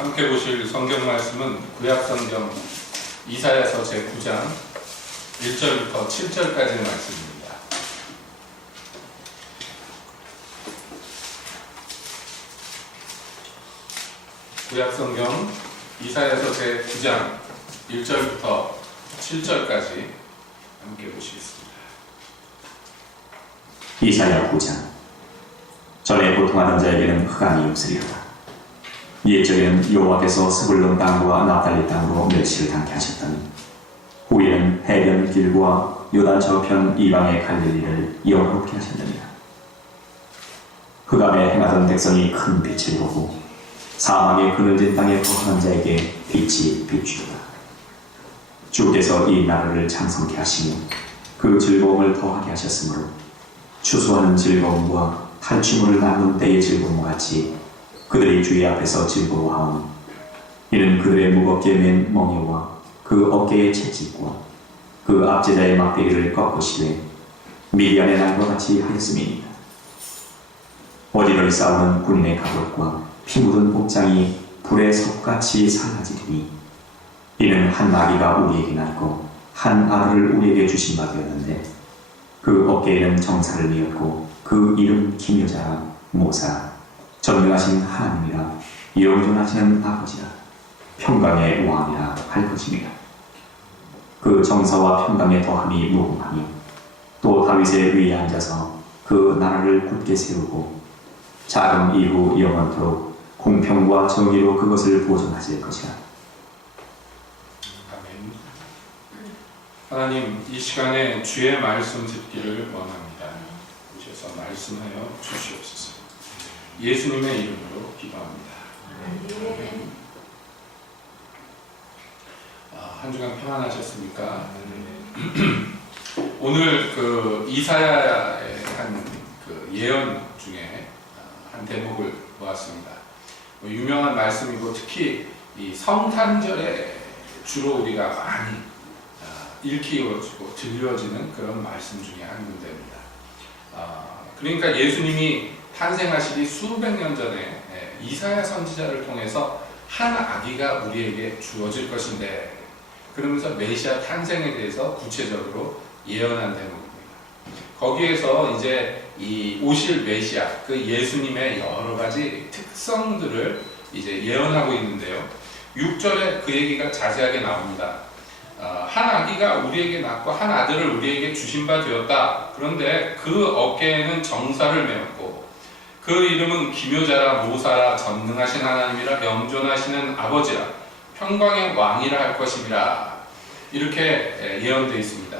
함께 보실 성경 말씀은 구약성경 이사야서 제9장 1절부터 7절까지의 말씀입니다. 구약성경 이사야서 제9장 1절부터 7절까지 함께 보시겠습니다. 이사야 9장. 전에 고통하던 자에게는 흑암이 없으리로다. 옛적에는 여호와께서 스불론 땅과 납달리 땅으로 멸시를 당케 하셨더니 후에는 해변 길과 요단 저편 이방의 갈릴리를 영롭게 하셨느니라. 흑암에 행하던 백성이 큰 빛을 보고 사망의 그늘진 땅에 거하는 자에게 빛이 비추도다. 주께서 이 나라를 창성케 하시며 그 즐거움을 더하게 하셨으므로 추수하는 즐거움과 탈취물을 낳는 때의 즐거움과 같이 그들이 주의 앞에서 즐거워하오니 이는 그들의 무겁게 맨 멍에와 그 어깨의 채찍과 그 압제자의 막대기를 꺾으시되 미디안의 날과 같이 하였음이니라. 어디를 싸우는 군인의 갑옷과 피 묻은 복장이 불의 섭같이 살라지리니 이는 한 나귀가 우리에게 낳고 한 알을 우리에게 주신 바 되었는데 그 어깨에는 정사를 메었고 그 이름 기묘자라 모사 전능하신 하나님이라 영존하시는 아버지라 평강의 왕이라 할 것입니다. 그 정사와 평강의 더함이 무궁하니 또 다윗의 위에 앉아서 그 나라를 굳게 세우고 자금 이후 영원토록 공평과 정의로 그것을 보존하실 것이라. 아멘. 하나님, 이 시간에 주의 말씀 듣기를 원합니다. 오셔서 말씀하여 주시옵소서. 예수님의 이름으로 기도합니다. 한 주간 평안하셨습니까? 오늘 그 이사야의 한 그 예언 중에 한 대목을 보았습니다. 유명한 말씀이고 특히 이 성탄절에 주로 우리가 많이 읽히어지고 들려지는 그런 말씀 중에 한 군데입니다. 그러니까 예수님이 탄생하시기 수백 년 전에 이사야 선지자를 통해서 한 아기가 우리에게 주어질 것인데 그러면서 메시아 탄생에 대해서 구체적으로 예언한 대목입니다. 거기에서 이제 이 오실 메시아, 그 예수님의 여러 가지 특성들을 이제 예언하고 있는데요. 6절에 그 얘기가 자세하게 나옵니다. 한 아기가 우리에게 낳고 한 아들을 우리에게 주신 바 되었다. 그런데 그 어깨에는 정사를 메었고 그 이름은 기묘자라 모사라 전능하신 하나님이라 영존하시는 아버지라 평강의 왕이라 할 것임이라. 이렇게 예언되어 있습니다.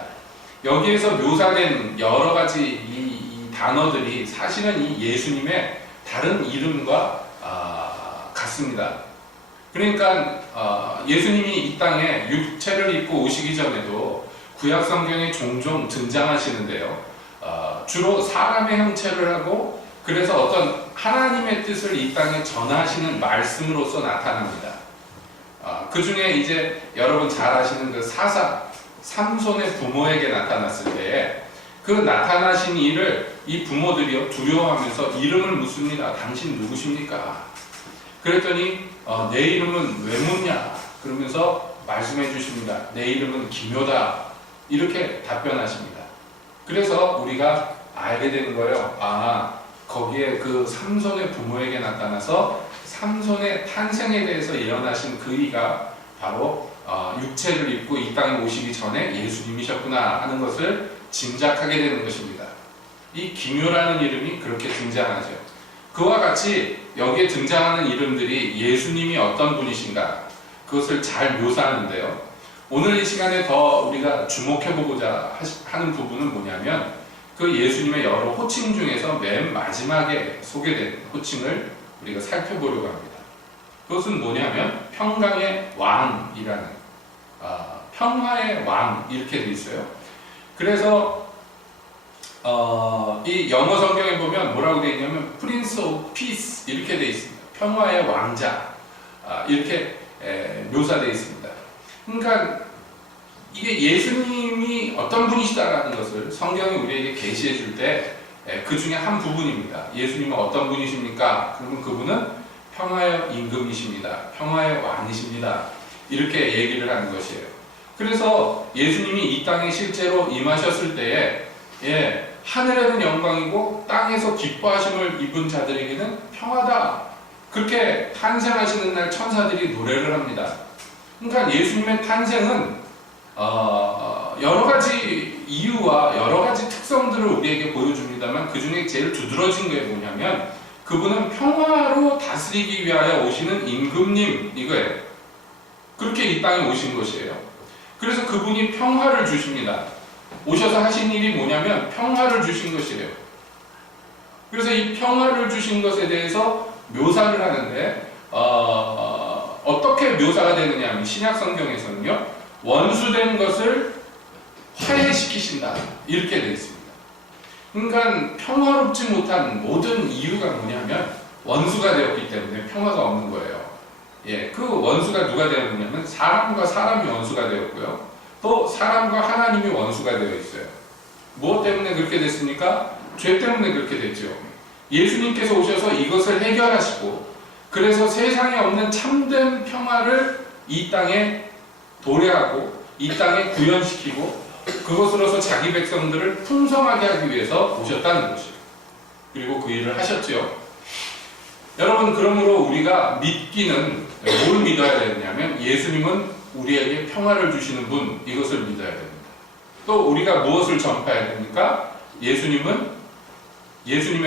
여기에서 묘사된 여러 가지 이 단어들이 사실은 이 예수님의 다른 이름과 같습니다. 그러니까 예수님이 이 땅에 육체를 입고 오시기 전에도 구약 성경에 종종 등장하시는데요. 주로 사람의 형체를 하고 그래서 어떤 하나님의 뜻을 이 땅에 전하시는 말씀으로서 나타납니다. 그 중에 이제 여러분 잘 아시는 그 사사 삼손의 부모에게 나타났을 때 그 나타나신 이를 이 부모들이요 두려워하면서 이름을 묻습니다. 당신 누구십니까? 그랬더니 내 이름은 왜 묻냐? 그러면서 말씀해 주십니다. 내 이름은 기묘다. 이렇게 답변하십니다. 그래서 우리가 알게 되는 거예요. 거기에 그 삼손의 부모에게 나타나서 삼손의 탄생에 대해서 예언하신 그 이가 바로 육체를 입고 이 땅에 오시기 전에 예수님이셨구나 하는 것을 짐작하게 되는 것입니다. 이 기묘라는 이름이 그렇게 등장하죠. 그와 같이 여기에 등장하는 이름들이 예수님이 어떤 분이신가 그것을 잘 묘사하는데요. 오늘 이 시간에 더 우리가 주목해보고자 하는 부분은 뭐냐면 그 예수님의 여러 호칭 중에서 맨 마지막에 소개된 호칭을 우리가 살펴보려고 합니다. 그것은 뭐냐면 평강의 왕이라는 평화의 왕 이렇게 되어 있어요. 그래서 이 영어 성경에 보면 뭐라고 되어 있냐면 Prince of Peace 이렇게 되어 있습니다. 평화의 왕자 이렇게 묘사되어 있습니다. 그러니까 이게 예수님이 어떤 분이시다라는 것을 성경이 우리에게 계시해 줄 때 그 중에 한 부분입니다. 예수님은 어떤 분이십니까? 그러면 그분은 평화의 임금이십니다. 평화의 왕이십니다. 이렇게 얘기를 하는 것이에요. 그래서 예수님이 이 땅에 실제로 임하셨을 때에 하늘에는 영광이고 땅에서 기뻐하심을 입은 자들에게는 평화다. 그렇게 탄생하시는 날 천사들이 노래를 합니다. 그러니까 예수님의 탄생은 여러 가지 이유와 여러 가지 특성들을 우리에게 보여줍니다만 그 중에 제일 두드러진 게 뭐냐면 그분은 평화로 다스리기 위하여 오시는 임금님 이거예요. 그렇게 이 땅에 오신 것이에요. 그래서 그분이 평화를 주십니다. 오셔서 하신 일이 뭐냐면 평화를 주신 것이에요. 그래서 이 평화를 주신 것에 대해서 묘사를 하는데 어떻게 묘사가 되느냐 하면 신약 성경에서는요 원수된 것을 화해시키신다 이렇게 되어 있습니다. 그러니까 평화롭지 못한 모든 이유가 뭐냐면 원수가 되었기 때문에 평화가 없는 거예요. 그 원수가 누가 되었느냐면 사람과 사람이 원수가 되었고요. 또 사람과 하나님이 원수가 되어 있어요. 무엇 때문에 그렇게 됐습니까? 죄 때문에 그렇게 됐죠. 예수님께서 오셔서 이것을 해결하시고 그래서 세상에 없는 참된 평화를 이 땅에 도래하고 이 땅에 구현시키고 그것으로서 자기 백성들을 풍성하게 하기 위해서 오셨다는 것이에요. 그리고 그 일을 하셨죠. 여러분 그러므로 우리가 믿기는 뭘 믿어야 되느냐면 예수님은 우리에게 평화를 주시는 분 이것을 믿어야 됩니다. 또 우리가 무엇을 전파해야 됩니까? 예수님의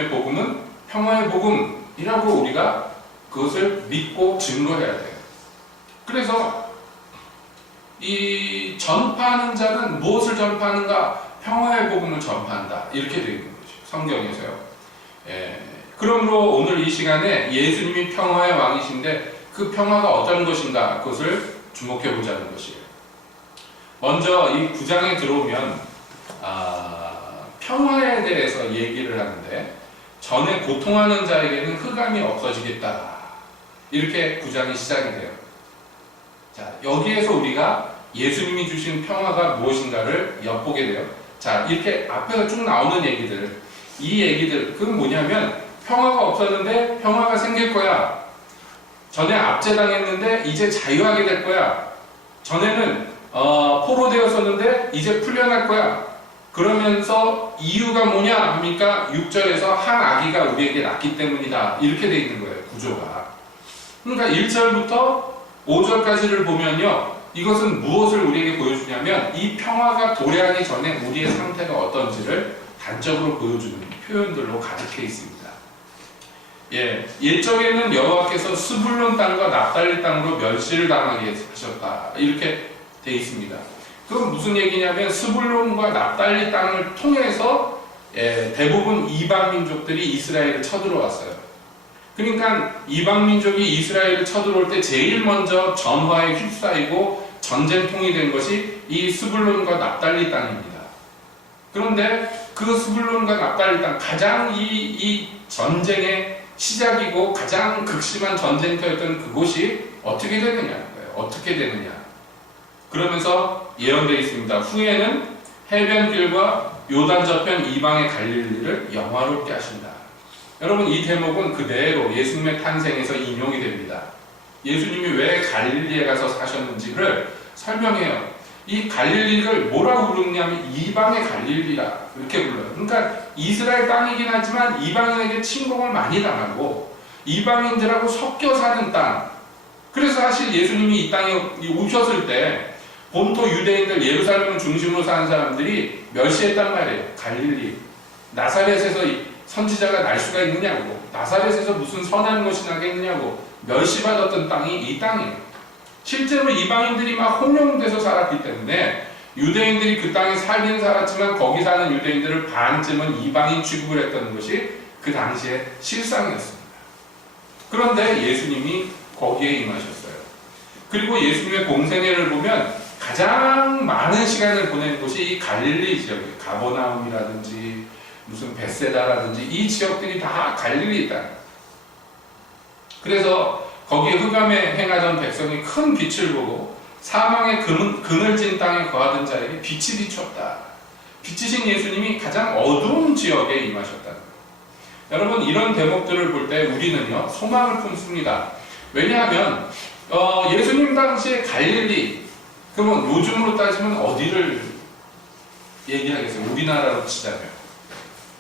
복음은 평화의 복음이라고 우리가 그것을 믿고 증거해야 돼요. 그래서 이 전파하는 자는 무엇을 전파하는가? 평화의 복음을 전파한다. 이렇게 되어 있는 거죠. 성경에서요. 그러므로 오늘 이 시간에 예수님이 평화의 왕이신데 그 평화가 어떤 것인가? 그것을 주목해 보자는 것이에요. 먼저 이 9장에 들어오면 평화에 대해서 얘기를 하는데 전에 고통하는 자에게는 흑암이 없어지겠다. 이렇게 9장이 시작이 돼요. 자, 여기에서 우리가 예수님이 주신 평화가 무엇인가를 엿보게 돼요. 자, 이렇게 앞에서 쭉 나오는 얘기들, 이 얘기들, 그건 뭐냐면 평화가 없었는데 평화가 생길 거야. 전에 압제당했는데 이제 자유하게 될 거야. 전에는 포로되었었는데 이제 풀려날 거야. 그러면서 이유가 뭐냐 합니까? 6절에서 한 아기가 우리에게 낳기 때문이다. 이렇게 돼 있는 거예요. 구조가. 그러니까 1절부터 5절까지를 보면요. 이것은 무엇을 우리에게 보여주냐면 이 평화가 도래하기 전에 우리의 상태가 어떤지를 단적으로 보여주는 표현들로 가득해 있습니다. 옛적에는 여호와께서 스불론 땅과 납달리 땅으로 멸시를 당하게 하셨다. 이렇게 돼 있습니다. 그건 무슨 얘기냐면 스불론과 납달리 땅을 통해서 대부분 이방 민족들이 이스라엘을 쳐들어왔어요. 그러니까 이방 민족이 이스라엘을 쳐들어올 때 제일 먼저 전화에 휩싸이고 전쟁통이 된 것이 이 스불론과 납달리 땅입니다. 그런데 그 스불론과 납달리 땅 가장 이 전쟁의 시작이고 가장 극심한 전쟁터였던 그곳이 어떻게 되느냐? 어떻게 되느냐? 그러면서 예언되어 있습니다. 후에는 해변길과 요단 저편 이방의 갈릴리를 영화롭게 하신다. 여러분 이 대목은 그대로 예수님의 탄생에서 인용이 됩니다. 예수님이 왜 갈릴리에 가서 사셨는지를 설명해요. 이 갈릴리를 뭐라고 부르냐면 이방의 갈릴리라 이렇게 불러요. 그러니까 이스라엘 땅이긴 하지만 이방인에게 침공을 많이 당하고 이방인들하고 섞여 사는 땅. 그래서 사실 예수님이 이 땅에 오셨을 때 본토 유대인들 예루살렘을 중심으로 사는 사람들이 멸시했단 말이에요. 갈릴리. 나사렛에서 선지자가 날 수가 있느냐고, 나사렛에서 무슨 선한 것이 나겠느냐고 멸시받았던 땅이 이 땅이에요. 실제로 이방인들이 막 혼용돼서 살았기 때문에 유대인들이 그 땅에 살긴 살았지만 거기 사는 유대인들을 반쯤은 이방인 취급을 했던 것이 그 당시의 실상이었습니다. 그런데 예수님이 거기에 임하셨어요. 그리고 예수님의 공생애를 보면 가장 많은 시간을 보낸 곳이 이 갈릴리 지역이에요. 가버나움이라든지 무슨 베세다라든지 이 지역들이 다 갈릴리 땅. 그래서 거기에 흑암에 행하던 백성이 큰 빛을 보고 사망의 그늘진 땅에 거하던 자에게 빛이 비추었다. 빛이신 예수님이 가장 어두운 지역에 임하셨다는 거예요. 여러분 이런 대목들을 볼 때 우리는요 소망을 품습니다. 왜냐하면 예수님 당시에 갈릴리, 그러면 요즘으로 따지면 어디를 얘기하겠어요? 우리나라로 치자면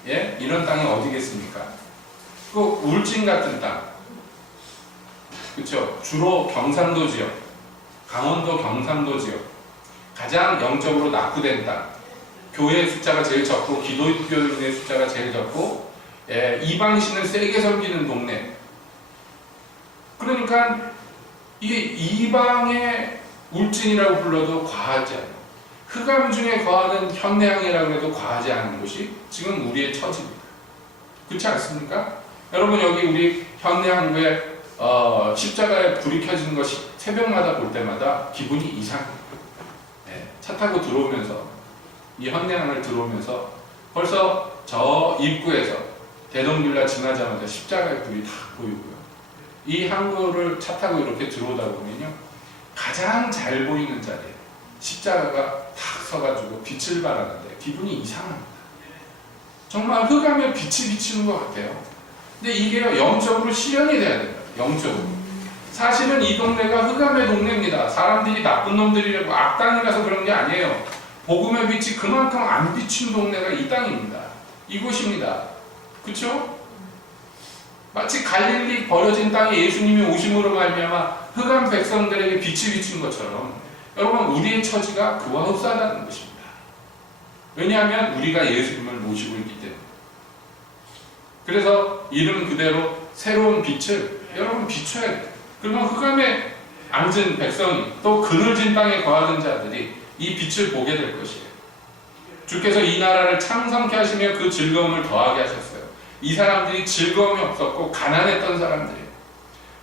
예? 이런 땅이 어디겠습니까? 그 울진 같은 땅, 그렇죠? 주로 경상도 지역, 강원도 경상도 지역, 가장 영적으로 낙후된 땅, 교회 숫자가 제일 적고 기독교인의 숫자가 제일 적고 예, 이방신을 세게 섬기는 동네. 그러니까 이게 이방의 울진이라고 불러도 과하지 않아요. 흑암 중에 거하는 현내향이라고 해도 과하지 않은 곳이 지금 우리의 처지입니다. 그렇지 않습니까? 여러분 여기 우리 현내향교회 십자가에 불이 켜지는 것이 새벽마다 볼 때마다 기분이 이상해요. 네, 차 타고 들어오면서 이 현내향을 들어오면서 벌써 저 입구에서 대동빌라 지나자마자 십자가의 불이 다 보이고요. 이 항구를 차 타고 이렇게 들어오다 보면요 가장 잘 보이는 자리에 십자가가 탁 서가지고 빛을 발하는데 기분이 이상합니다. 정말 흑암에 빛이 비치는 것 같아요. 근데 이게 영적으로 실현이 돼야 된다. 영적으로. 사실은 이 동네가 흑암의 동네입니다. 사람들이 나쁜 놈들이라고 악당이라서 그런 게 아니에요. 복음의 빛이 그만큼 안 비친 동네가 이 땅입니다. 이곳입니다. 그쵸? 마치 갈릴리 버려진 땅에 예수님이 오심으로 말미암아 흑암 백성들에게 빛이 비친 것처럼 여러분 우리의 처지가 그와 흡사하다는 것입니다. 왜냐하면 우리가 예수님을 모시고 있기 때문에. 그래서 이름 그대로 새로운 빛을 여러분 비춰야 돼요. 그러면 흑암에 앉은 백성이 또 그늘진 땅에 거하는 자들이 이 빛을 보게 될 것이에요. 주께서 이 나라를 창성케 하시며 그 즐거움을 더하게 하셨어요. 이 사람들이 즐거움이 없었고 가난했던 사람들이에요.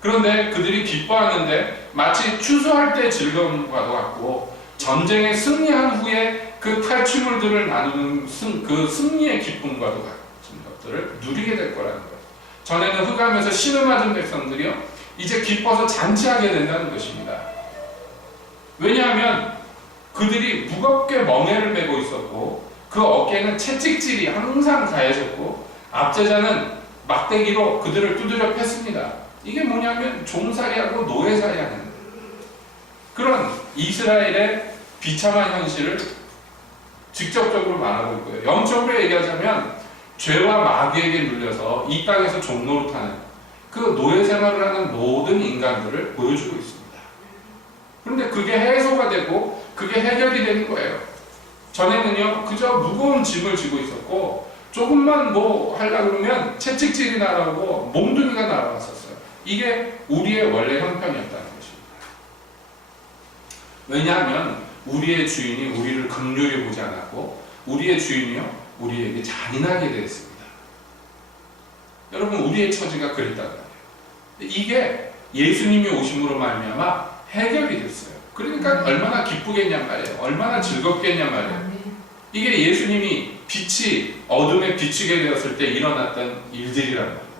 그런데 그들이 기뻐하는데 마치 추수할 때 즐거움과도 같고 전쟁에 승리한 후에 그 탈취물들을 나누는 그 승리의 기쁨과도 같은 것들을 누리게 될 거라는 거예요. 전에는 흑암에서 신음하던 백성들이요 이제 기뻐서 잔치하게 된다는 것입니다. 왜냐하면 그들이 무겁게 멍에를 메고 있었고 그 어깨에는 채찍질이 항상 가해졌고 앞제자는 막대기로 그들을 두드려 팼습니다. 이게 뭐냐면 종살이하고 노예살이하는 그런 이스라엘의 비참한 현실을 직접적으로 말하고 있고요. 영적으로 얘기하자면 죄와 마귀에게 눌려서 이 땅에서 종노릇하는 그 노예 생활을 하는 모든 인간들을 보여주고 있습니다. 그런데 그게 해소가 되고 그게 해결이 되는 거예요. 전에는요 그저 무거운 짐을 지고 있었고 조금만 뭐 하려고 그러면 채찍질이 날아오고 몽둥이가 날아왔었어요. 이게 우리의 원래 형편이었다는 것입니다. 왜냐하면 우리의 주인이 우리를 긍휼히 보지 않았고 우리의 주인이요 우리에게 잔인하게 되었습니다. 여러분 우리의 처지가 그랬단 말이에요. 이게 예수님이 오심으로 말미암아 해결이 됐어요. 그러니까 얼마나 기쁘겠냔 말이에요. 얼마나 즐겁겠냔 말이에요. 이게 예수님이 빛이 어둠에 비추게 되었을 때 일어났던 일들이란 말이에요.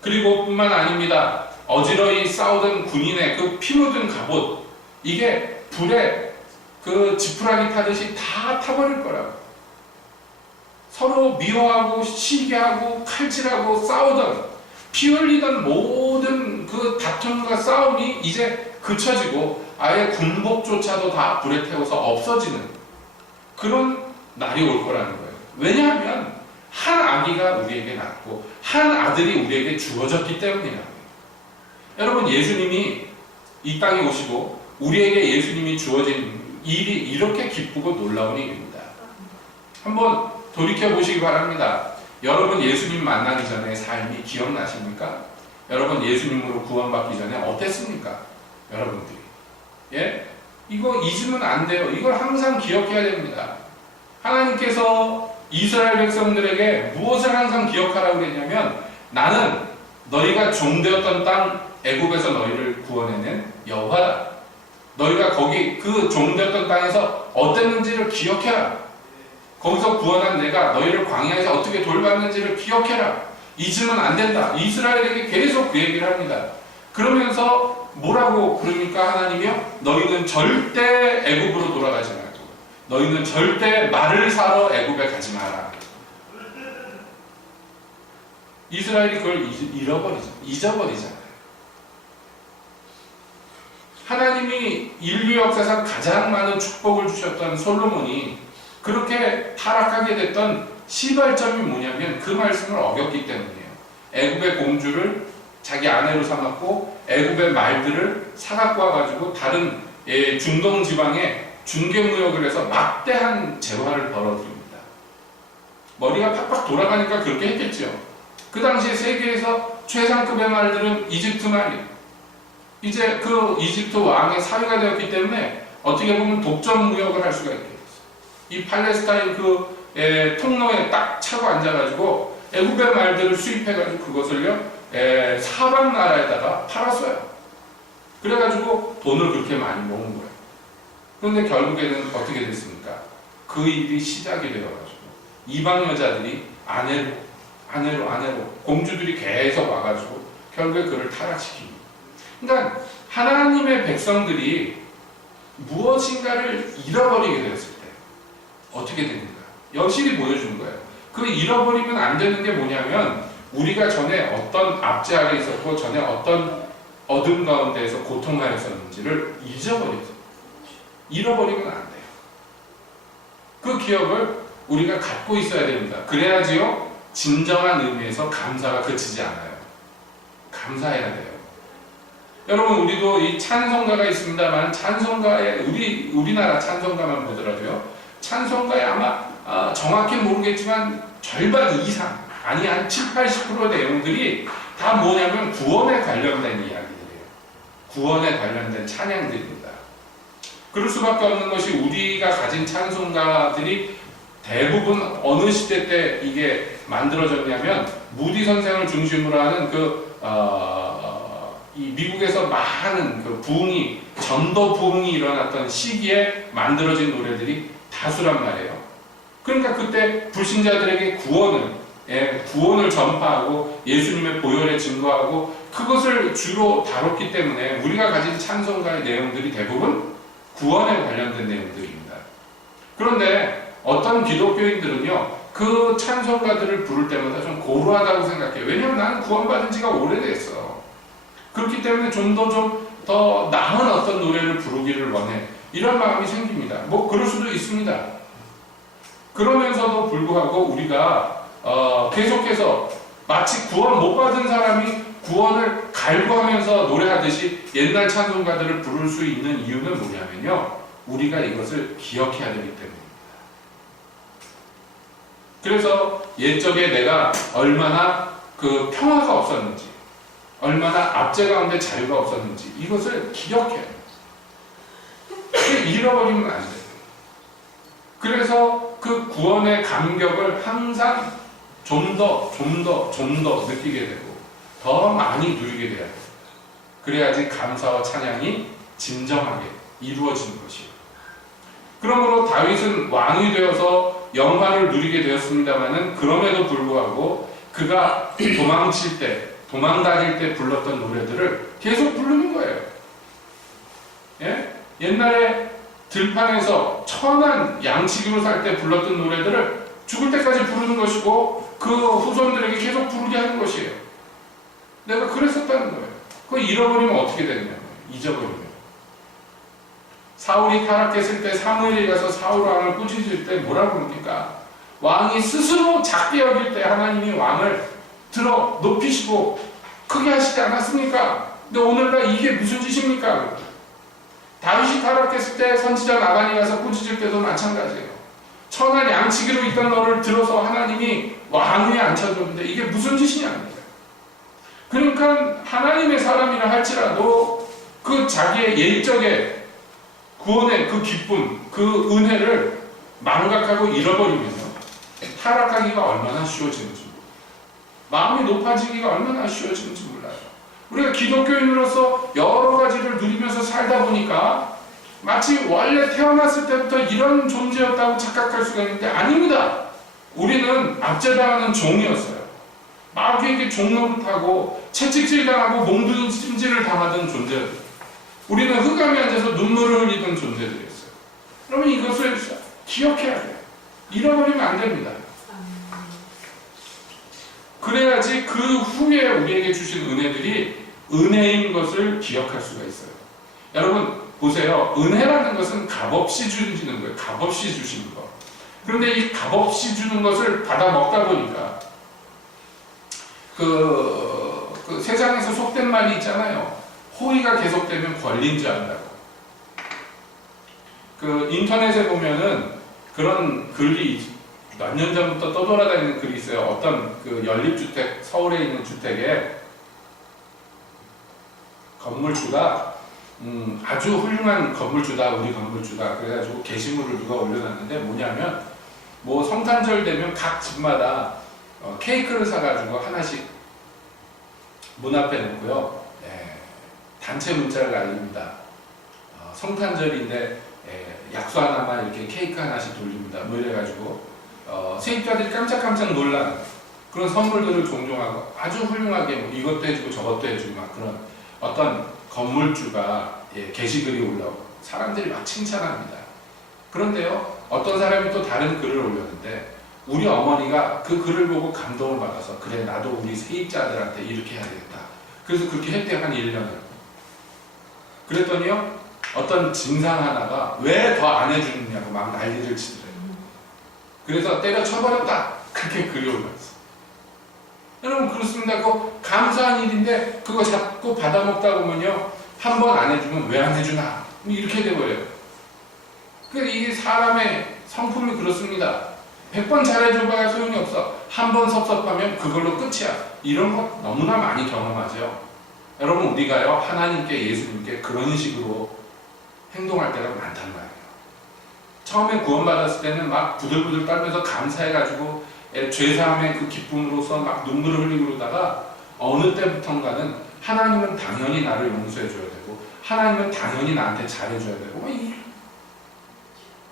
그리고 뿐만 아닙니다. 어지러이 싸우던 군인의 그 피 묻은 갑옷 이게 불에 그 지푸라기 타듯이 다 타버릴 거라고. 서로 미워하고 시기하고 칼질하고 싸우던 피 흘리던 모든 그 다툼과 싸움이 이제 그쳐지고 아예 군복조차도 다 불에 태워서 없어지는 그런 날이 올 거라는 거예요. 왜냐하면 한 아기가 우리에게 낳고 한 아들이 우리에게 주어졌기 때문이에요. 여러분 예수님이 이 땅에 오시고 우리에게 예수님이 주어진 일이 이렇게 기쁘고 놀라운 일입니다. 한번 돌이켜보시기 바랍니다. 여러분 예수님 만나기 전에 삶이 기억나십니까? 여러분 예수님으로 구원받기 전에 어땠습니까? 여러분들이 예? 이거 잊으면 안 돼요. 이걸 항상 기억해야 됩니다. 하나님께서 이스라엘 백성들에게 무엇을 항상 기억하라고 그랬냐면 나는 너희가 종되었던 땅 애굽에서 너희를 구원해낸 여호와다. 너희가 거기 그 종되었던 땅에서 어땠는지를 기억해라. 거기서 구원한 내가 너희를 광야에서 어떻게 돌봤는지를 기억해라. 잊으면 안 된다. 이스라엘에게 계속 그 얘기를 합니다. 그러면서 뭐라고 그러니까 하나님이요? 너희는 절대 애굽으로 돌아가지 말고 너희는 절대 말을 사러 애굽에 가지 마라. 이스라엘이 그걸 잊어버리잖아요. 하나님이 인류 역사상 가장 많은 축복을 주셨던 솔로몬이 그렇게 타락하게 됐던 시발점이 뭐냐면 그 말씀을 어겼기 때문이에요. 애굽의 공주를 자기 아내로 삼았고 애굽의 말들을 사갖고 와가지고 다른 중동 지방에 중개무역을 해서 막대한 재화를 벌어들입니다. 머리가 팍팍 돌아가니까 그렇게 했겠죠. 그 당시에 세계에서 최상급의 말들은 이집트 말이에요. 이제 그 이집트 왕의 사위가 되었기 때문에 어떻게 보면 독점 무역을 할 수가 있게 됐어요. 이 팔레스타인 통로에 딱 차고 앉아가지고 애굽의 말들을 수입해가지고 그것을요 사방 나라에다가 팔았어요. 그래가지고 돈을 그렇게 많이 모은 거예요. 그런데 결국에는 어떻게 됐습니까? 그 일이 시작이 되어가지고 이방 여자들이 아내로 공주들이 계속 와가지고 결국에 그를 타락시킵니다. 그러니까 하나님의 백성들이 무엇인가를 잃어버리게 되었을 때 어떻게 됩니까? 여실히 보여준 거예요. 그 잃어버리면 안 되는 게 뭐냐면 우리가 전에 어떤 압제 아래 있었고 전에 어떤 어둠 가운데에서 고통하였었는지를 잃어버리면 안 돼요. 그 기억을 우리가 갖고 있어야 됩니다. 그래야지요 진정한 의미에서 감사가 그치지 않아요. 감사해야 돼요. 여러분 우리도 이 찬송가가 있습니다만 찬송가에 우리나라 찬송가만 보더라도요 찬송가에 아마 정확히 모르겠지만 절반 이상 아니 한 70-80% 내용들이 다 뭐냐면 구원에 관련된 이야기들이에요. 구원에 관련된 찬양들입니다. 그럴 수밖에 없는 것이 우리가 가진 찬송가들이 대부분 어느 시대 때 이게 만들어졌냐면 무디 선생을 중심으로 하는 이 미국에서 많은 그 부흥이 전도 부흥이 일어났던 시기에 만들어진 노래들이 다수란 말이에요. 그러니까 그때 불신자들에게 구원을 전파하고 예수님의 보혈에 증거하고 그것을 주로 다뤘기 때문에 우리가 가진 찬송가의 내용들이 대부분 구원에 관련된 내용들입니다. 그런데 어떤 기독교인들은요 그 찬송가들을 부를 때마다 좀 고루하다고 생각해요. 왜냐하면 나는 구원받은 지가 오래됐어. 그렇기 때문에 좀 더 나은 어떤 노래를 부르기를 원해. 이런 마음이 생깁니다. 뭐 그럴 수도 있습니다. 그러면서도 불구하고 우리가 계속해서 마치 구원 못 받은 사람이 구원을 갈구하면서 노래하듯이 옛날 찬송가들을 부를 수 있는 이유는 뭐냐면요. 우리가 이것을 기억해야 되기 때문입니다. 그래서 옛적에 내가 얼마나 그 평화가 없었는지 얼마나 압제 가운데 자유가 없었는지 이것을 기억해요. 잃어버리면 안 돼요. 그래서 그 구원의 감격을 항상 좀 더 느끼게 되고 더 많이 누리게 돼야 됩니다. 그래야지 감사와 찬양이 진정하게 이루어지는 것이에요. 그러므로 다윗은 왕이 되어서 영화를 누리게 되었습니다마는 그럼에도 불구하고 그가 도망다닐 때 불렀던 노래들을 계속 부르는 거예요. 예? 옛날에 들판에서 천한 양치기로 살 때 불렀던 노래들을 죽을 때까지 부르는 것이고 그 후손들에게 계속 부르게 하는 것이에요. 내가 그랬었다는 거예요. 그거 잃어버리면 어떻게 되느냐? 잊어버리면. 사울이 타락했을 때 사무엘이 가서 사울 왕을 꾸짖을 때 뭐라고 그럽니까? 왕이 스스로 작게 여길 때 하나님이 왕을 들어 높이시고 크게 하시지 않았습니까? 근데 오늘날 이게 무슨 짓입니까? 다윗이 타락했을 때 선지자 나단이 가서 꾸짖을 때도 마찬가지예요. 천한 양치기로 있던 너를 들어서 하나님이 왕 위에 앉혀줬는데 이게 무슨 짓이냐는 거예요. 그러니까 하나님의 사람이라 할지라도 그 자기의 옛적의 구원의 그 기쁨, 그 은혜를 망각하고 잃어버리면요 타락하기가 얼마나 쉬워지는지 마음이 높아지기가 얼마나 쉬워지는지 몰라요. 우리가 기독교인으로서 여러 가지를 누리면서 살다 보니까 마치 원래 태어났을 때부터 이런 존재였다고 착각할 수가 있는데 아닙니다. 우리는 압제당하는 종이었어요. 마귀에게 종노릇하고 채찍질당하고 몽둥이찜질을 당하던 존재들. 우리는 흑암에 앉아서 눈물을 흘리던 존재들이었어요. 그러면 이것을 기억해야 돼요. 잃어버리면 안 됩니다. 그래야지 그 후에 우리에게 주신 은혜들이 은혜인 것을 기억할 수가 있어요. 여러분 보세요. 은혜라는 것은 값없이 주시는 거예요. 값없이 주시는 거. 그런데 이 값없이 주는 것을 받아 먹다 보니까 그 세상에서 속된 말이 있잖아요. 호의가 계속되면 권리인 줄 안다고. 그 인터넷에 보면은 그런 글이 몇 년 전부터 떠돌아다니는 글이 있어요. 어떤 그 연립주택, 서울에 있는 주택에 건물주가 아주 훌륭한 건물주다, 우리 건물주다. 그래가지고 게시물을 누가 올려놨는데 뭐냐면 뭐 성탄절 되면 각 집마다 케이크를 사가지고 하나씩 문 앞에 놓고요. 단체 문자를 날립니다. 성탄절인데 약수 하나만 이렇게 케이크 하나씩 돌립니다. 뭐 이래가지고 세입자들이 깜짝깜짝 놀란 그런 선물들을 종종 하고 아주 훌륭하게 뭐 이것도 해주고 저것도 해주고 막 그런 어떤 건물주가 게시글이 올라오고 사람들이 막 칭찬합니다. 그런데요, 어떤 사람이 또 다른 글을 올렸는데 우리 어머니가 그 글을 보고 감동을 받아서 그래 나도 우리 세입자들한테 이렇게 해야 되겠다. 그래서 그렇게 했대 한 1년을. 그랬더니요, 어떤 진상 하나가 왜 더 안 해주느냐고 막 난리를 치더래요. 그래서 때려쳐버렸다. 그렇게 글이 올라왔어. 여러분 그렇습니다. 그 감사한 일인데 그거 자꾸 받아먹다 보면요, 한 번 안 해주면 왜 안 해주나 이렇게 돼버려요. 그러니까 이게 사람의 성품이 그렇습니다. 100번 잘해줘봐야 소용이 없어. 한 번 섭섭하면 그걸로 끝이야. 이런 거 너무나 많이 경험하죠. 여러분 우리가요, 하나님께 예수님께 그런 식으로 행동할 때가 많단 말이에요. 처음에 구원받았을 때는 막 부들부들 떨면서 감사해가지고 죄사함의 그 기쁨으로서 막 눈물을 흘리고 그러다가 어느 때부턴가는 하나님은 당연히 나를 용서해줘야 되고 하나님은 당연히 나한테 잘해줘야 되고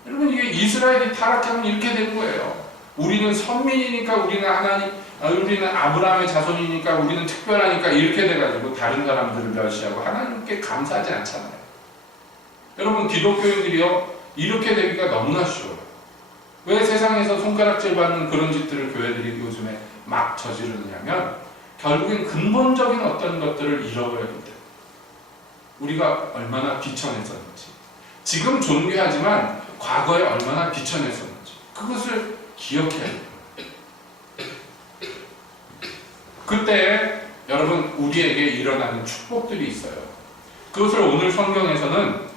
여러분 이게 이스라엘이 타락하면 이렇게 된 거예요. 우리는 선민이니까 우리는 아브라함의 자손이니까 우리는 특별하니까 이렇게 돼가지고 다른 사람들을 멸시하고 하나님께 감사하지 않잖아요. 여러분 기독교인들이요 이렇게 되기가 너무나 쉬워요. 왜 세상에서 손가락질 받는 그런 짓들을 교회들이 요즘에 막 저지르느냐면 결국엔 근본적인 어떤 것들을 잃어버렸기 때문에 우리가 얼마나 비천했었는지 지금 존귀하지만 과거에 얼마나 비천했었는지 그것을 기억해야 돼요. 그때 여러분 우리에게 일어나는 축복들이 있어요. 그것을 오늘 성경에서는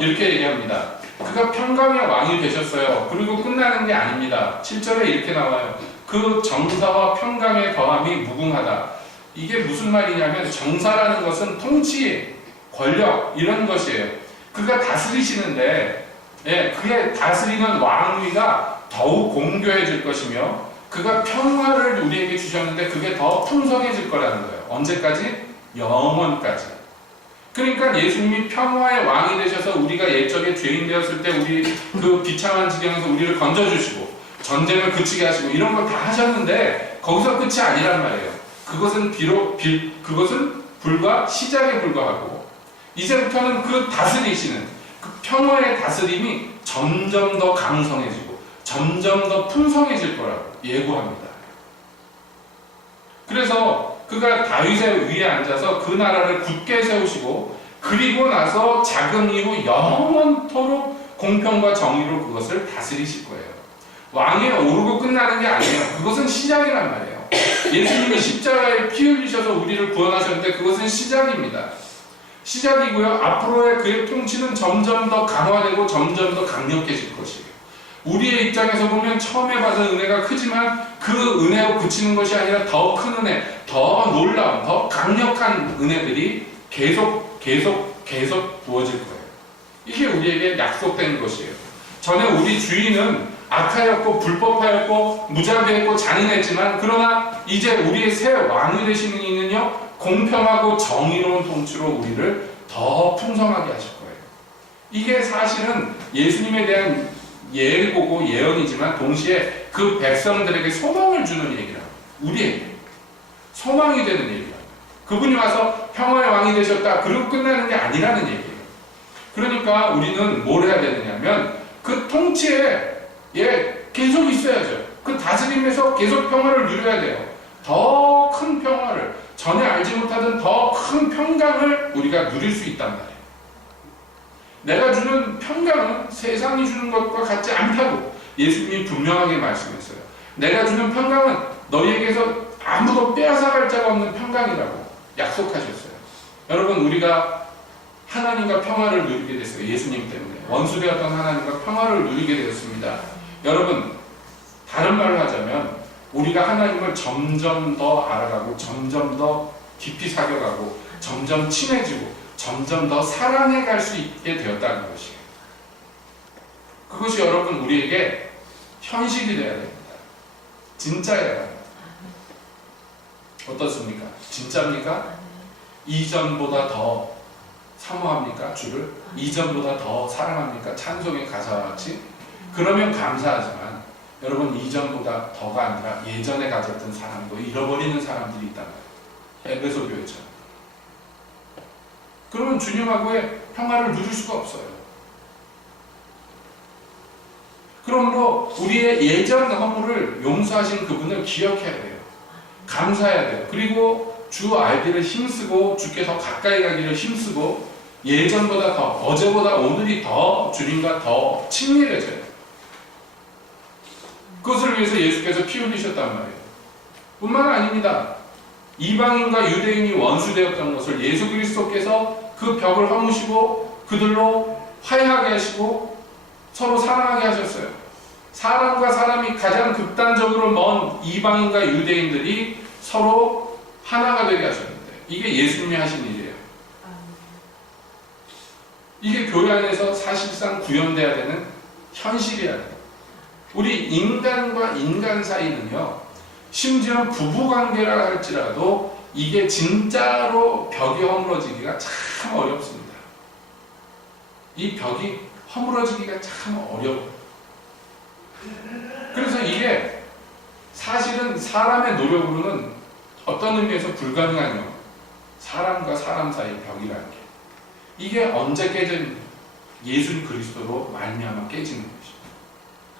이렇게 얘기합니다. 그가 평강의 왕이 되셨어요. 그리고 끝나는 게 아닙니다. 7절에 이렇게 나와요. 그 정사와 평강의 더함이 무궁하다. 이게 무슨 말이냐면 정사라는 것은 통치, 권력 이런 것이에요. 그가 다스리시는데 그의 다스리는 왕위가 더욱 공교해질 것이며 그가 평화를 우리에게 주셨는데 그게 더 풍성해질 거라는 거예요. 언제까지? 영원까지. 그러니까 예수님이 평화의 왕이 되셔서 우리가 옛적에 죄인 되었을 때 우리 그 비참한 지경에서 우리를 건져주시고 전쟁을 그치게 하시고 이런 걸 다 하셨는데 거기서 끝이 아니란 말이에요. 그것은 그것은 불과 시작에 불과하고 이제부터는 그 다스리시는 그 평화의 다스림이 점점 더 강성해지고 점점 더 풍성해질 거라고 예고합니다. 그래서 그가 다윗의 위에 앉아서 그 나라를 굳게 세우시고 그리고 나서 자금 이후 영원토록 공평과 정의로 그것을 다스리실 거예요. 왕에 오르고 끝나는 게 아니에요. 그것은 시작이란 말이에요. 예수님이 십자가에 피 흘리셔서 우리를 구원하셨는데 그것은 시작입니다. 시작이고요. 앞으로의 그의 통치는 점점 더 강화되고 점점 더 강력해질 것이에요. 우리의 입장에서 보면 처음에 받은 은혜가 크지만 그 은혜로 그치는 것이 아니라 더 큰 은혜, 더 놀라운, 더 강력한 은혜들이 계속 부어질 거예요. 이게 우리에게 약속된 것이에요. 전에 우리 주인은 악하였고 불법하였고 무자비했고 잔인했지만 그러나 이제 우리의 새 왕이 되시는 이는요 공평하고 정의로운 통치로 우리를 더 풍성하게 하실 거예요. 이게 사실은 예수님에 대한 예고고 예언이지만 동시에 그 백성들에게 소망을 주는 얘기라고. 우리에게 소망이 되는 얘기라고. 그분이 와서 평화의 왕이 되셨다 그리고 끝나는 게 아니라는 얘기예요. 그러니까 우리는 뭘 해야 되느냐면 그 통치에 계속 있어야죠. 그 다스림에서 계속 평화를 누려야 돼요. 더 큰 평화를, 전에 알지 못하던 더 큰 평강을 우리가 누릴 수 있단 말이에요. 내가 주는 평강은 세상이 주는 것과 같지 않다고 예수님이 분명하게 말씀했어요. 내가 주는 평강은 너희에게서 아무도 빼앗아갈 자가 없는 평강이라고 약속하셨어요. 여러분, 우리가 하나님과 평화를 누리게 됐어요. 예수님 때문에. 원수되었던 하나님과 평화를 누리게 되었습니다. 여러분, 다른 말로 하자면 우리가 하나님을 점점 더 알아가고 점점 더 깊이 사겨가고 점점 친해지고 점점 더 사랑해갈 수 있게 되었다는 것이에요. 그것이 여러분 우리에게 현실이 되어야 됩니다. 진짜예요. 어떻습니까? 진짜입니까? 이전보다 더 사모합니까? 주를? 이전보다 더 사랑합니까? 찬송의 가사와 같이? 그러면 감사하지만 여러분, 이전보다 더가 아니라 예전에 가졌던 사랑도 잃어버리는 사람들이 있단 말이에요. 에베소 교회처럼. 그러면 주님하고의 평화를 누릴 수가 없어요. 그러므로 우리의 예전 허물을 용서하신 그분을 기억해야 돼요. 감사해야 돼요. 그리고 주 알기를 힘쓰고 주께 더 가까이 가기를 힘쓰고 예전보다 더, 어제보다 오늘이 더 주님과 더 친밀해져요. 그것을 위해서 예수께서 피 흘리셨단 말이에요. 뿐만 아닙니다. 이방인과 유대인이 원수되었던 것을 예수 그리스도께서 그 벽을 허무시고 그들로 화해하게 하시고 서로 사랑하게 하셨어요. 사람과 사람이 가장 극단적으로 먼 이방인과 유대인들이 서로 하나가 되게 하셨는데 이게 예수님이 하신 일이에요. 이게 교회 안에서 사실상 구현돼야 되는 현실이야 돼요. 우리 인간과 인간 사이는요, 심지어 부부관계라 할지라도 이게 진짜로 벽이 허물어지기가 참 어렵습니다. 이 벽이 허물어지기가 참 어려워요. 그래서 이게 사실은 사람의 노력으로는 어떤 의미에서 불가능한 영, 사람과 사람 사이 벽이라는 게 이게 언제 깨집니까? 예수 그리스도로 말미암아 깨지는 것입니다.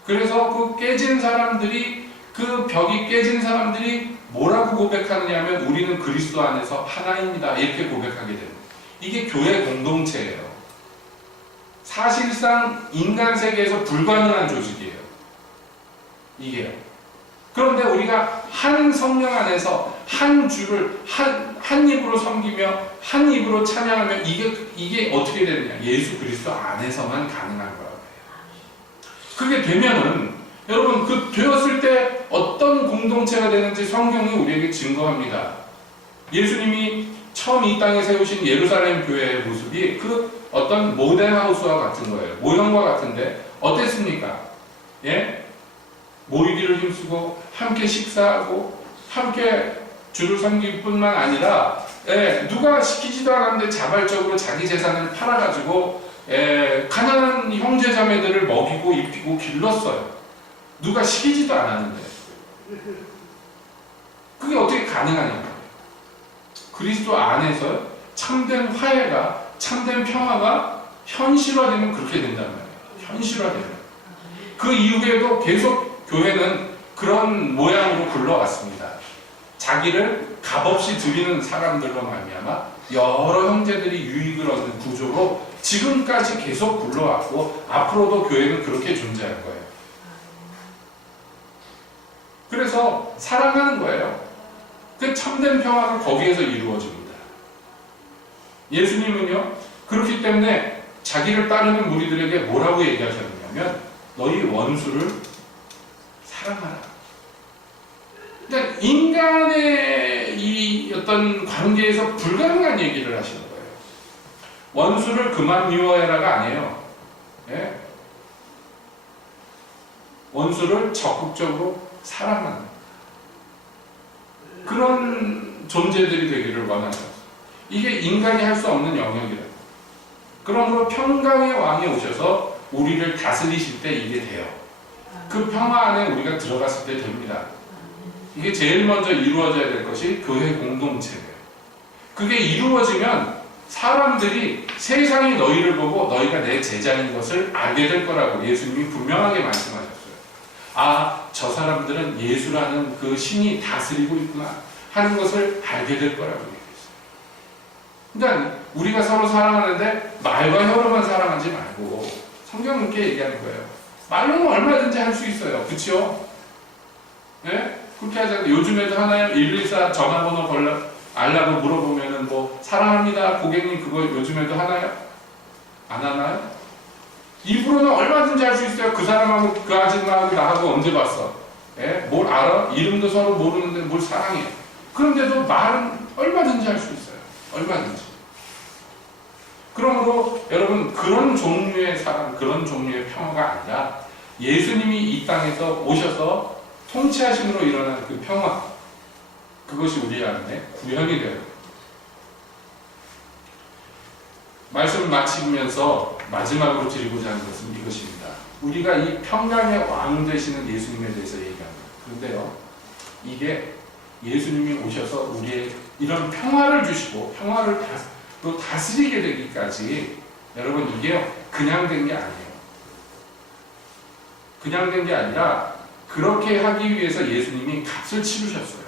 그래서 그 깨진 사람들이, 그 벽이 깨진 사람들이 뭐라고 고백하느냐 하면 우리는 그리스도 안에서 하나입니다. 이렇게 고백하게 됩니다. 이게 교회 공동체예요. 사실상 인간 세계에서 불가능한 조직이에요. 이게요. 그런데 우리가 한 성령 안에서 한 주를 한 입으로 섬기며 한 입으로 찬양하면 이게 어떻게 되느냐? 예수 그리스도 안에서만 가능한 거라고 해요. 그게 되면은 여러분, 그 되었을 때 어떤 공동체가 되는지 성경이 우리에게 증거합니다. 예수님이 처음 이 땅에 세우신 예루살렘 교회의 모습이 그 어떤 모델하우스와 같은 거예요. 모형과 같은데 어땠습니까? 예? 모이기를 힘쓰고 함께 식사하고 함께 주를 섬길 뿐만 아니라 누가 시키지도 않았는데 자발적으로 자기 재산을 팔아가지고 가난한 형제자매들을 먹이고 입히고 길렀어요. 누가 시키지도 않았는데. 그게 어떻게 가능하냐? 그리스도 안에서 참된 화해가, 참된 평화가 현실화되면 그렇게 된단 말이에요. 현실화되면. 그 이후에도 계속 교회는 그런 모양으로 굴러왔습니다. 자기를 값없이 드리는 사람들로 말미암아 여러 형제들이 유익을 얻는 구조로 지금까지 계속 굴러왔고 앞으로도 교회는 그렇게 존재할 거예요. 그래서 사랑하는 거예요. 그 참된 평화가 거기에서 이루어집니다. 예수님은요, 그렇기 때문에 자기를 따르는 무리들에게 뭐라고 얘기하셨냐면 너희 원수를 사랑하라. 그러니까 인간의 이 어떤 관계에서 불가능한 얘기를 하시는 거예요. 원수를 그만 미워해라가 아니에요. 예? 원수를 적극적으로 사랑하는 그런 존재들이 되기를 원하죠. 이게 인간이 할 수 없는 영역이라고. 그러므로 평강의 왕이 오셔서 우리를 다스리실 때 이게 돼요. 그 평화 안에 우리가 들어갔을 때 됩니다. 이게 제일 먼저 이루어져야 될 것이 교회 공동체예요. 그게 이루어지면 사람들이 세상이 너희를 보고 너희가 내 제자인 것을 알게 될 거라고 예수님이 분명하게 말씀하셨어요. 아, 저 사람들은 예수라는 그 신이 다스리고 있구나 하는 것을 알게 될 거라고 얘기했어요. 그러니까 우리가 서로 사랑하는데 말과 혀로만 사랑하지 말고 성경은 그렇게 얘기하는 거예요. 말로는 얼마든지 할 수 있어요. 그렇죠? 네? 그렇게 하잖아요. 요즘에도 하나요? 114 전화번호 알라고 물어보면은 뭐 사랑합니다 고객님 그거 요즘에도 하나요? 안 하나요? 입으로는 얼마든지 할 수 있어요. 그 사람하고 그 아줌마하고 나하고 언제 봤어? 예? 뭘 알아? 이름도 서로 모르는데 뭘 사랑해? 그런데도 말은 얼마든지 할 수 있어요. 얼마든지. 그러므로 여러분 그런 종류의 사랑, 그런 종류의 평화가 아니라 예수님이 이 땅에서 오셔서 통치하심으로 일어난 그 평화, 그것이 우리 안에 구현이 돼요. 말씀을 마치면서 마지막으로 드리고자 하는 것은 이것입니다. 우리가 이 평강의 왕 되시는 예수님에 대해서 얘기합니다. 그런데요, 이게 예수님이 오셔서 우리의 이런 평화를 주시고 평화를 또 다스리게 되기까지 여러분 이게 그냥 된 게 아니에요. 그냥 된 게 아니라 그렇게 하기 위해서 예수님이 값을 치르셨어요.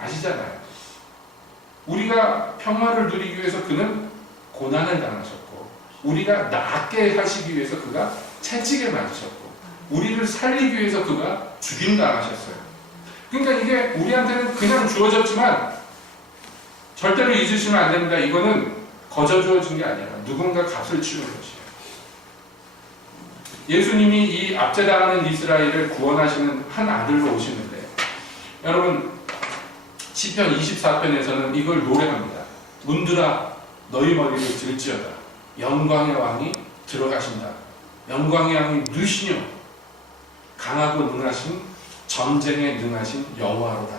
아시잖아요. 우리가 평화를 누리기 위해서 그는 고난을 당하셨고 우리가 낫게 하시기 위해서 그가 채찍에 맞으셨고 우리를 살리기 위해서 그가 죽임당하셨어요. 그러니까 이게 우리한테는 그냥 주어졌지만 절대로 잊으시면 안 됩니다. 이거는 거저 주어진 게 아니라 누군가 값을 치르는 것이에요. 예수님이 이 압제당하는 이스라엘을 구원하시는 한 아들로 오시는데 여러분 시편 24편에서는 이걸 노래합니다. 문들아 너희 머리를 들지어다. 영광의 왕이 들어가신다. 영광의 왕이 누시뇨 강하고 능하신 전쟁에 능하신 여호와로다.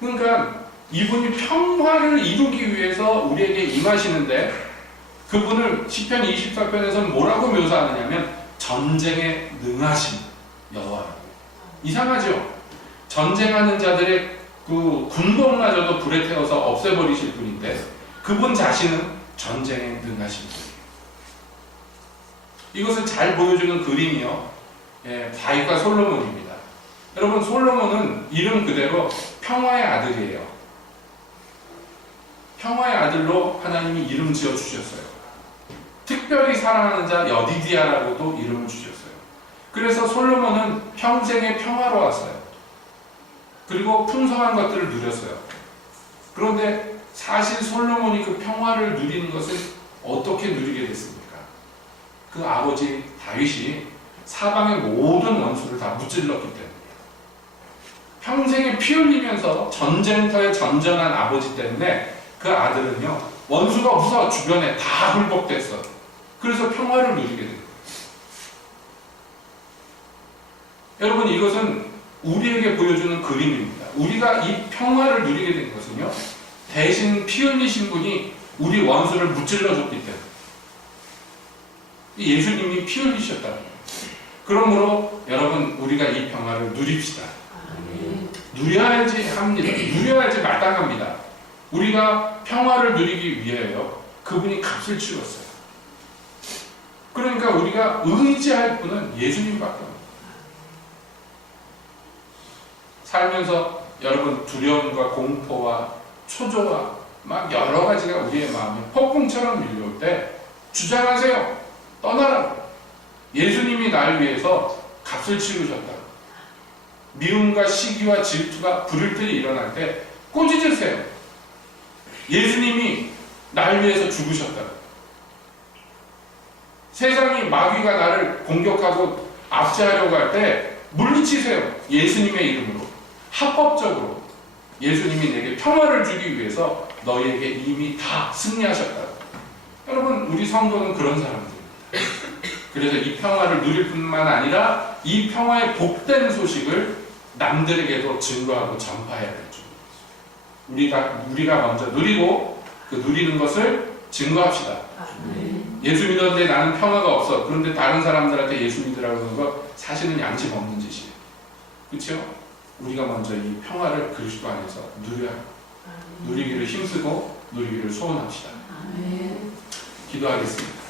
그러니까 이분이 평화를 이루기 위해서 우리에게 임하시는데 그분을 시편 24편에서는 뭐라고 묘사하느냐면 전쟁에 능하신 여호와라고. 이상하죠? 전쟁하는 자들의 그 군복마저도 불에 태워서 없애버리실 분인데 그분 자신은 전쟁에 능하신 분이에요. 이것을 잘 보여주는 그림이요. 다윗과 솔로몬입니다. 여러분 솔로몬은 이름 그대로 평화의 아들이에요. 평화의 아들로 하나님이 이름 지어주셨어요. 특별히 사랑하는 자 여디디아라고도 이름을 주셨어요. 그래서 솔로몬은 평생에 평화로웠어요. 그리고 풍성한 것들을 누렸어요. 그런데 사실 솔로몬이 그 평화를 누리는 것을 어떻게 누리게 됐습니까? 그 아버지 다윗이 사방의 모든 원수를 다 무찔렀기 때문이에요. 평생에 피 흘리면서 전쟁터에 전전한 아버지 때문에 그 아들은요 원수가 없어 주변에 다 굴복됐어. 그래서 평화를 누리게 됩니다. 여러분 이것은 우리에게 보여주는 그림입니다. 우리가 이 평화를 누리게 된 것은요 대신 피 흘리신 분이 우리 원수를 무찔러줬기 때문에 예수님이 피 흘리셨다는 거예요. 그러므로 여러분 우리가 이 평화를 누립시다. 누려야지 합니다. 누려야지 마땅합니다. 우리가 평화를 누리기 위하여 그분이 값을 치렀어요. 그러니까 우리가 의지할 분은 예수님밖에 없어요. 살면서 여러분 두려움과 공포와 초조와 막 여러 가지가 우리의 마음에 폭풍처럼 밀려올 때 주장하세요. 떠나라고. 예수님이 날 위해서 값을 치르셨다. 미움과 시기와 질투가 불을듯이 일어날 때 꾸짖으세요. 예수님이 날 위해서 죽으셨다. 세상이 마귀가 나를 공격하고 압제하려고 할 때 물리치세요. 예수님의 이름으로. 합법적으로. 예수님이 내게 평화를 주기 위해서 너희에게 이미 다 승리하셨다. 여러분 우리 성도는 그런 사람들입니다. 그래서 이 평화를 누릴 뿐만 아니라 이 평화의 복된 소식을 남들에게도 증거하고 전파해야 되죠. 우리가 먼저 누리고 그 누리는 것을 증거합시다. 예수 믿었는데 나는 평화가 없어. 그런데 다른 사람들한테 예수 믿으라고 하는 거 사실은 양심 없는 짓이에요. 그렇죠? 우리가 먼저 이 평화를 그리스도 안에서 누려야 해요. 누리기를 힘쓰고 누리기를 소원합시다. 기도하겠습니다.